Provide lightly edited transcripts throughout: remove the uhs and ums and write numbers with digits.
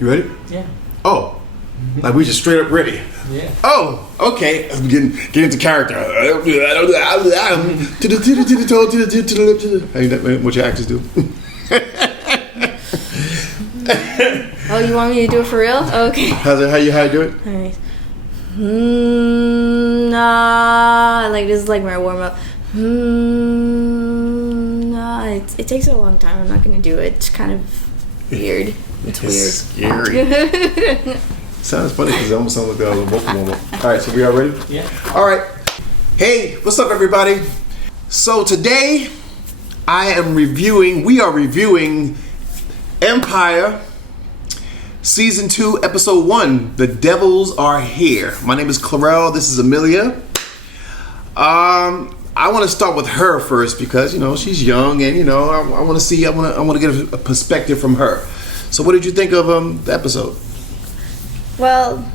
You ready? Yeah. Oh, like we just straight up ready. Yeah. Oh, okay. I'm getting into character. What your actors do? Oh, you want me to do it for real? Okay. How you do it? Alright. Nah, like this is like my warm up. Nah, it takes a long time. I'm not gonna do it. It's kind of weird. It's weird. Scary. Sounds funny because it almost sounds like a vocal moment. All right, so we are ready? Yeah. All right. Hey, what's up, everybody? So today we are reviewing Empire Season 2, Episode 1, The Devils Are Here. My name is Clurel. This is Amelia. I want to start with her first because, she's young and, I want to get a perspective from her. So what did you think of the episode? Well,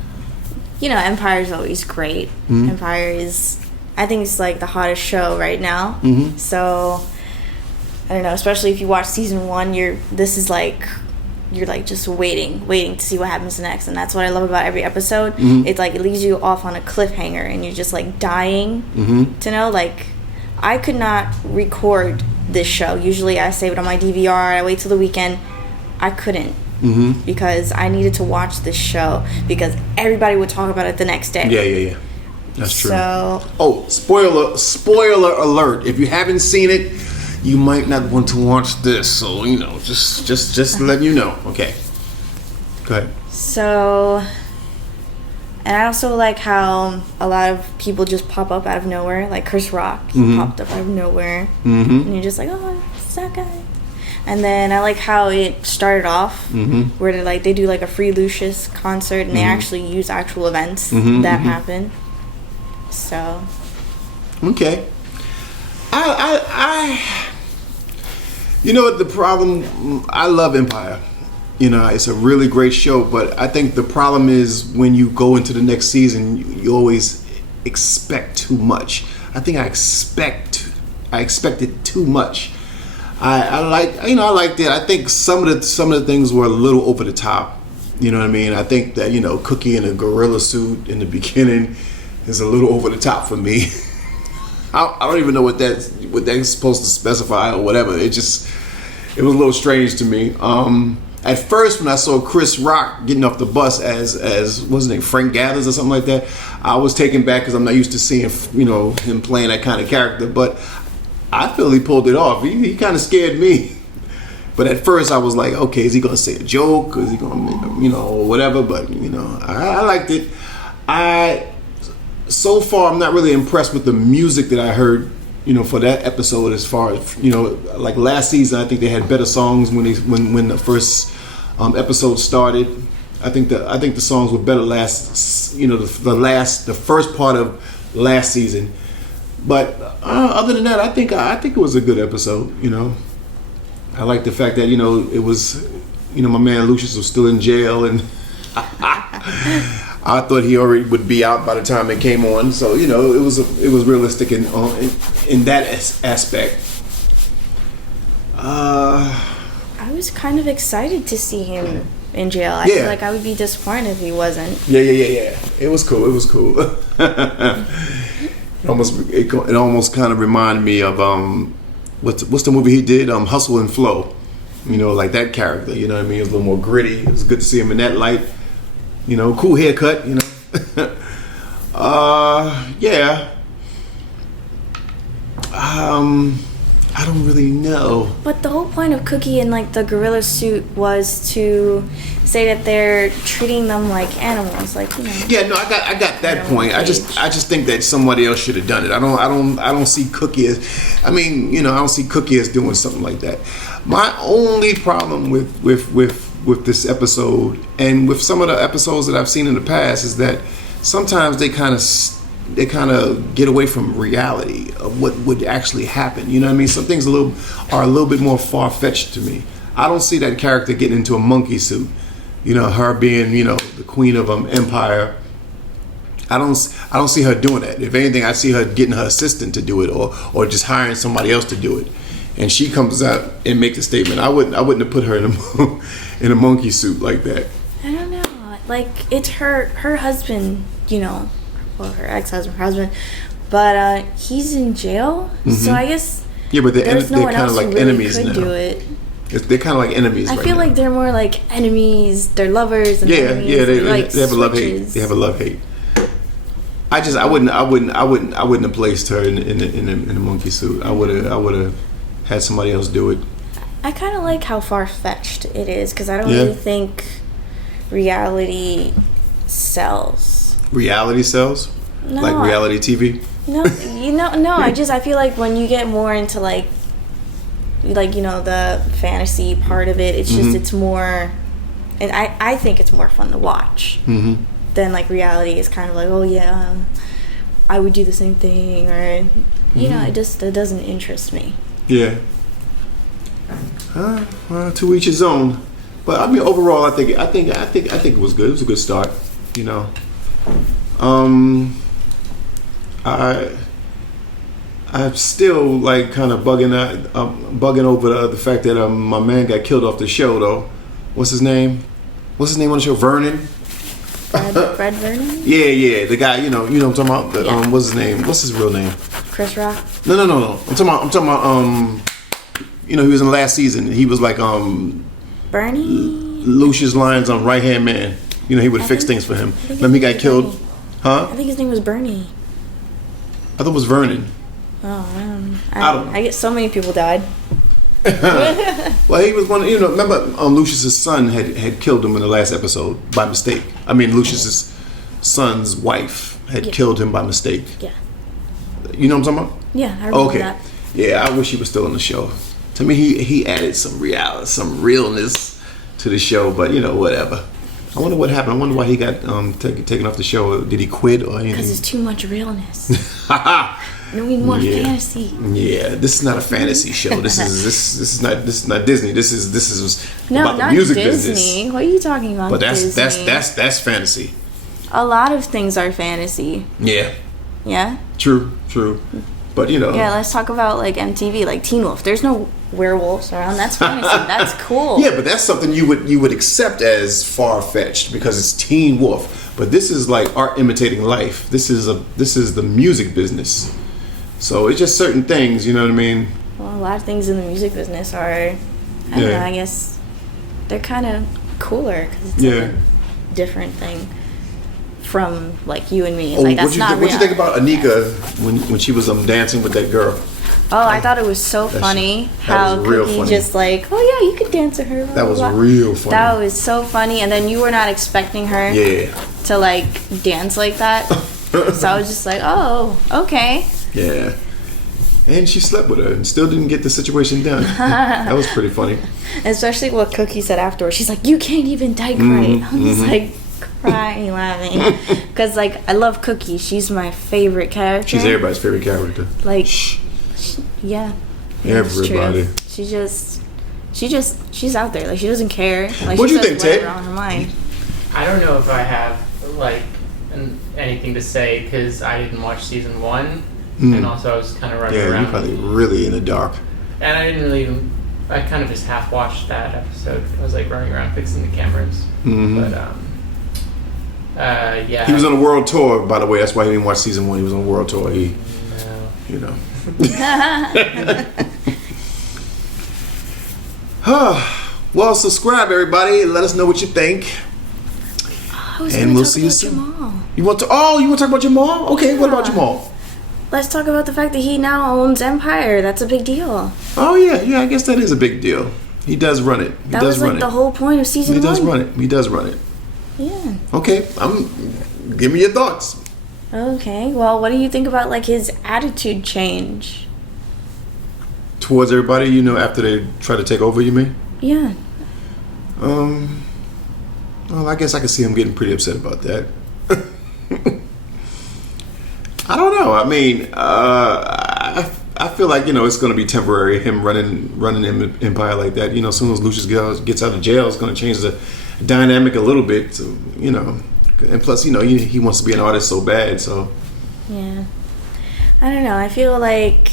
Empire is always great. Mm-hmm. Empire is, I think it's like the hottest show right now. Mm-hmm. So, I don't know, especially if you watch Season 1, you're just waiting to see what happens next. And that's what I love about every episode. Mm-hmm. It's like it leaves you off on a cliffhanger and you're just like dying to know. Like, I could not record this show. Usually I save it on my DVR, I wait till the weekend. I couldn't because I needed to watch this show because everybody would talk about it the next day. Yeah. That's true. So, spoiler alert. If you haven't seen it, you might not want to watch this. So, just letting you know. Okay. Go ahead. So, and I also like how a lot of people just pop up out of nowhere. Like Chris Rock, he popped up out of nowhere. And you're just like, oh, it's that guy. And then I like how it started off where they do like a Free Lucius concert and they actually use actual events that happen. So. Okay. I you know what the problem, I love Empire. It's a really great show, but I think the problem is when you go into the next season, you always expect too much. I think I expected too much. I liked it. I think some of the things were a little over the top. You know what I mean? I think that, Cookie in a gorilla suit in the beginning is a little over the top for me. I don't even know what that's supposed to specify or whatever. It was a little strange to me. At first, when I saw Chris Rock getting off the bus as what's his name, Frank Gathers or something like that, I was taken back because I'm not used to seeing him playing that kind of character. But I feel he pulled it off. He kind of scared me. But at first, I was like, okay, is he gonna say a joke? Or is he gonna, or whatever? But I liked it. So far, I'm not really impressed with the music that I heard, for that episode. As far as like last season, I think they had better songs when the first episode started. I think the songs were better the first part of last season. But other than that, I think it was a good episode. I like the fact that it was my man Lucius was still in jail and. I thought he already would be out by the time it came on, so it was realistic in that aspect. I was kind of excited to see him in jail. I feel like I would be disappointed if he wasn't. Yeah. It was cool. It almost kind of reminded me of what's the movie he did? Hustle and Flow. Like that character. You know what I mean? It was a little more gritty. It was good to see him in that light. Cool haircut, yeah. I don't really know. But the whole point of Cookie in like the gorilla suit was to say that they're treating them like animals, Yeah, no, I got that point. I just think that somebody else should have done it. I don't see Cookie as, I don't see Cookie as doing something like that. My only problem with this episode and with some of the episodes that I've seen in the past is that sometimes they kind of get away from reality of what would actually happen. You know what I mean? Some things are a little bit more far-fetched to me. I don't see that character getting into a monkey suit. Her being the queen of Empire. I don't see her doing that. If anything, I see her getting her assistant to do it or just hiring somebody else to do it. And she comes out and makes a statement. I wouldn't have put her in a monkey suit like that. like it's her husband, you know, well, her ex-husband, her husband, but he's in jail, so I guess Yeah, but they're there's no one kind of else like who really enemies could now. do it. They're kind of like enemies. I right feel now. like they're more like enemies. They're lovers. And enemies, They have a love hate. switches. They have a love hate. I wouldn't have placed her in the monkey suit. I would have had somebody else do it. I kind of like how far-fetched it is because I don't Yeah. really think reality sells. Reality sells, No, like reality TV. No, no. I feel like when you get more into like you know the fantasy part of it, it's just it's more, and I think it's more fun to watch than like reality is kind of like, oh yeah, I would do the same thing, or you know, it doesn't interest me. Yeah. Well, to each his own. But I mean, overall, I think it was good. It was a good start. You know. I'm still like kind of bugging over the fact that my man got killed off the show though. What's his name? What's his name on the show? Vernon. Fred Vernon? Yeah, the guy. You know what I'm talking about. Yeah. What's his name? What's his real name? Chris Rock. No. I'm talking about. You know, he was in the last season. He was like Bernie. Lucius Lyon's right hand man. You know, he would fix things for him. Remember he got killed, I think his name was Bernie. I thought it was Vernon. Oh, I don't know. I get so many people died. Well, he was one. You know, remember Lucius's son had killed him in the last episode by mistake. I mean, Lucius's son's wife had killed him by mistake. Yeah. You know what I'm talking about? Yeah, I remember Okay. that. Yeah, I wish he was still on the show. To me, he added some reality, some realness to the show. But you know, whatever. I wonder what happened. I wonder why he got taken off the show. Did he quit or anything? Because it's too much realness. We need more fantasy. Yeah, this is not a fantasy show. This is not Disney. This is No, about not the music Disney. business. What are you talking about? But that's Disney? that's fantasy. A lot of things are fantasy. Yeah, Yeah. true. But you know, Yeah. Let's talk about like MTV, like Teen Wolf. There's no werewolves around. That's fantasy. That's cool. yeah, but that's something you would accept as far fetched because it's Teen Wolf. But this is like art imitating life. This is the music business. So it's just certain things, you know what I mean? Well, a lot of things in the music business are, I don't know. I guess they're kind of cooler because it's like a different thing from like you and me. It's like that's not real. What you think about Anika when she was dancing with that girl? Oh, I thought it was so funny how was real Cookie funny. just like, oh yeah, you could dance with her. Blah, That blah, was blah. real funny. That was so funny, and then you were not expecting her to like dance like that. So I was just like, oh, okay. Yeah. And she slept with her and still didn't get the situation done. That was pretty funny. Especially what Cookie said afterwards. She's like, you can't even type right. I'm just like crying, laughing. Because like, I love Cookie. She's my favorite character. She's everybody's favorite character. Like, yeah. Everybody. She's out there. Like, she doesn't care. Like, What do she you says think, Ted? whatever on her mind. I don't know if I have like anything to say because I didn't watch season 1, and also I was kind of running Yeah, around. you're probably really in the dark. And I didn't really even. I kind of just half watched that episode. I was like running around fixing the cameras, but yeah. He was on a world tour, by the way. That's why he didn't watch season 1. He was on a world tour. No. You know. Well, subscribe, everybody. Let us know what you think. And we'll see you soon. Jamal. You want to talk about Jamal? Okay, what about Jamal? Let's talk about the fact that he now owns Empire. That's a big deal. Oh yeah, I guess that is a big deal. He does run it. That was like the whole point of season 1. He does run it. He does run it. Yeah. Okay, give me your thoughts. Okay. Well, what do you think about like his attitude change? Towards everybody, you know, after they try to take over, you mean? Yeah. Well, I guess I can see him getting pretty upset about that. I don't know. I mean, I feel like, you know, it's going to be temporary. Him running Empire like that. You know, as soon as Lucius gets out of jail, it's going to change the dynamic a little bit. So, you know, and plus, you know, he wants to be an artist so bad. So, Yeah. I don't know. I feel like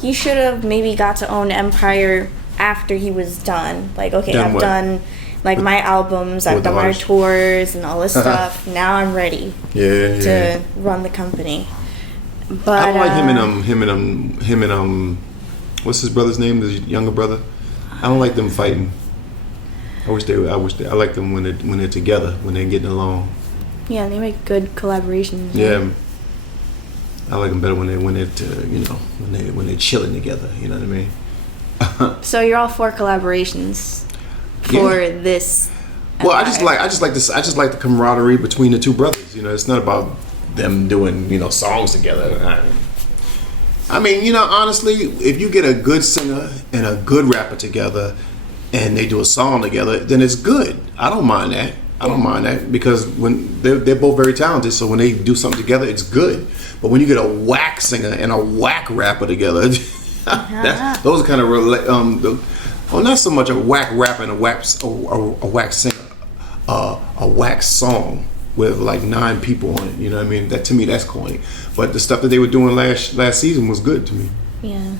he should have maybe got to own Empire after he was done. Like, okay, Done I've what? done Like my albums, I've done my tours and all this stuff. Now I'm ready to run the company. But I don't like him and what's his brother's name? His younger brother. I don't like them fighting. I like them when they're together, when they're getting along. Yeah, they make good collaborations. Yeah. I like them better when they're chilling together. You know what I mean? So you're all for collaborations for this. Well, I just like this. I just like the camaraderie between the two brothers. You know, it's not about them doing songs together. I mean, honestly, if you get a good singer and a good rapper together, and they do a song together, then it's good. I don't mind that. I don't mind that because when they're both very talented, so when they do something together, it's good. But when you get a whack singer and a whack rapper together, those are kind of not so much a whack rapper and a whack singer, a whack song with like 9 people on it. You know what I mean? That to me, that's corny. But the stuff that they were doing last season was good to me. Yeah.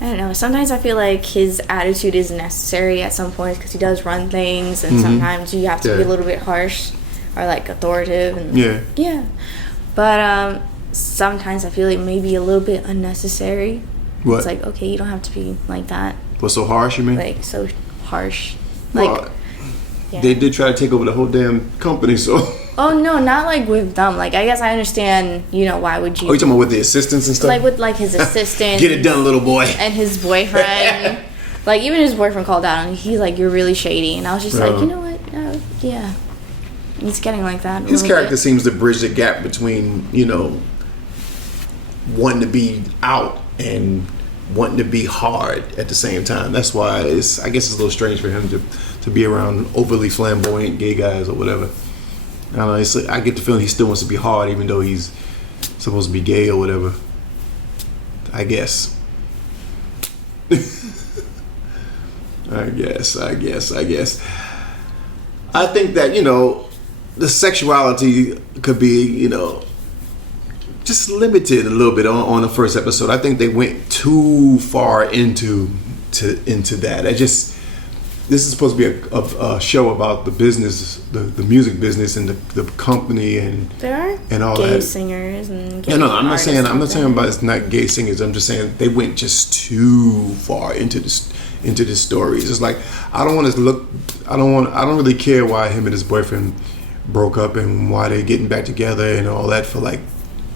I don't know. Sometimes I feel like his attitude is necessary at some points because he does run things, and sometimes you have to be a little bit harsh or like authoritative. And yeah. But sometimes I feel like maybe a little bit unnecessary. What? It's like, okay, you don't have to be like that. What's so harsh? You mean? Like so harsh. Well, they did try to take over the whole damn company, so. Oh no, not like with them. Like I guess I understand. Why would you? Oh, you talking about with the assistants and stuff? Like with like his assistant. Get it done, little boy. And his boyfriend. Like even his boyfriend called out and he's like, "You're really shady." And I was just like, you know what? Yeah, it's getting like that. His character seems to bridge the gap between wanting to be out and wanting to be hard at the same time. That's why I guess it's a little strange for him to be around overly flamboyant gay guys or whatever. I don't know. I get the feeling he still wants to be hard, even though he's supposed to be gay or whatever. I guess. I guess. I think that the sexuality could be just limited a little bit on the first episode. I think they went too far into that. This is supposed to be a show about the business, the music business, and the company, and there are all gay that. singers and gay No, I'm not saying about it's not gay singers. I'm just saying they went just too far into this story. It's just like I don't really care why him and his boyfriend broke up and why they're getting back together and all that for like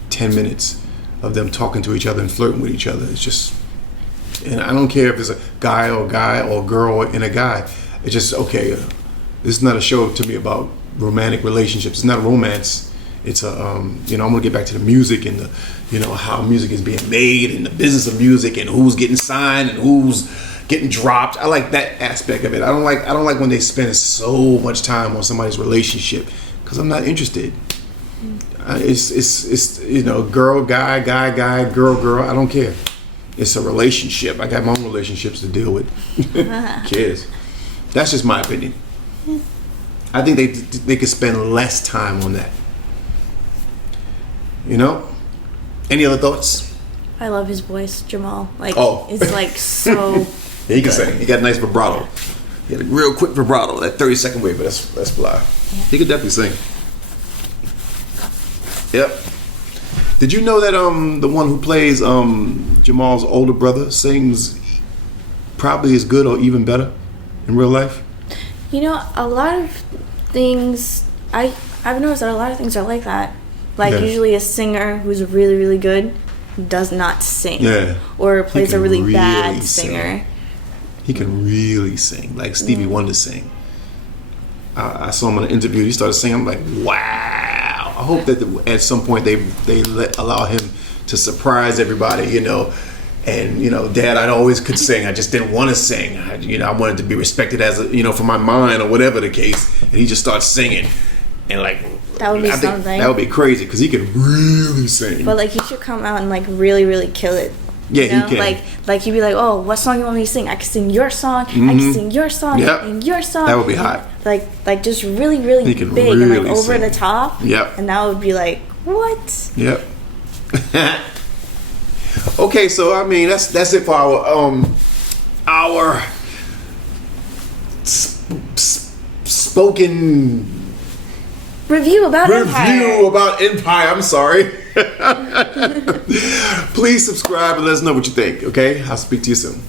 10 minutes of them talking to each other and flirting with each other. It's just. And I don't care if it's a guy or girl and a guy. It's just okay. This is not a show to me about romantic relationships. It's not romance. It's I'm gonna get back to the music and the how music is being made and the business of music and who's getting signed and who's getting dropped. I like that aspect of it. I don't like when they spend so much time on somebody's relationship because I'm not interested. It's girl, guy, girl. I don't care. It's a relationship. I got my own relationships to deal with. Kids. That's just my opinion. I think they could spend less time on that. Any other thoughts? I love his voice, Jamal. It's like so. Yeah, he can sing. He got a nice vibrato. He had a real quick vibrato. That 30-second wave, but that's fly. Yeah. He could definitely sing. Yep. Did you know that the one who plays Jamal's older brother sings probably as good or even better in real life? A lot of things I've noticed that a lot of things are like that. Usually a singer who's really, really good does not sing. Yeah. Or plays a really bad singer. He can really sing, like Stevie Wonder sing. I saw him in an interview. He started singing. I'm like, wow. I hope that at some point they allow him to surprise everybody, And Dad, I always could sing. I just didn't want to sing. I wanted to be respected as for my mind or whatever the case. And he just starts singing, and that would be something. That would be crazy because he can really sing. But he should come out and really, really kill it. Yeah, he can. He'd be like, "Oh, what song you want me to sing? I can sing your song. I can sing your song and your song." That would be hot. Just really, really big really and over the top. Yep. And that would be like, what? Yep. Okay, so I mean that's it for our spoken Review about review Empire. about Empire. I'm sorry. Please subscribe and let us know what you think. Okay, I'll speak to you soon.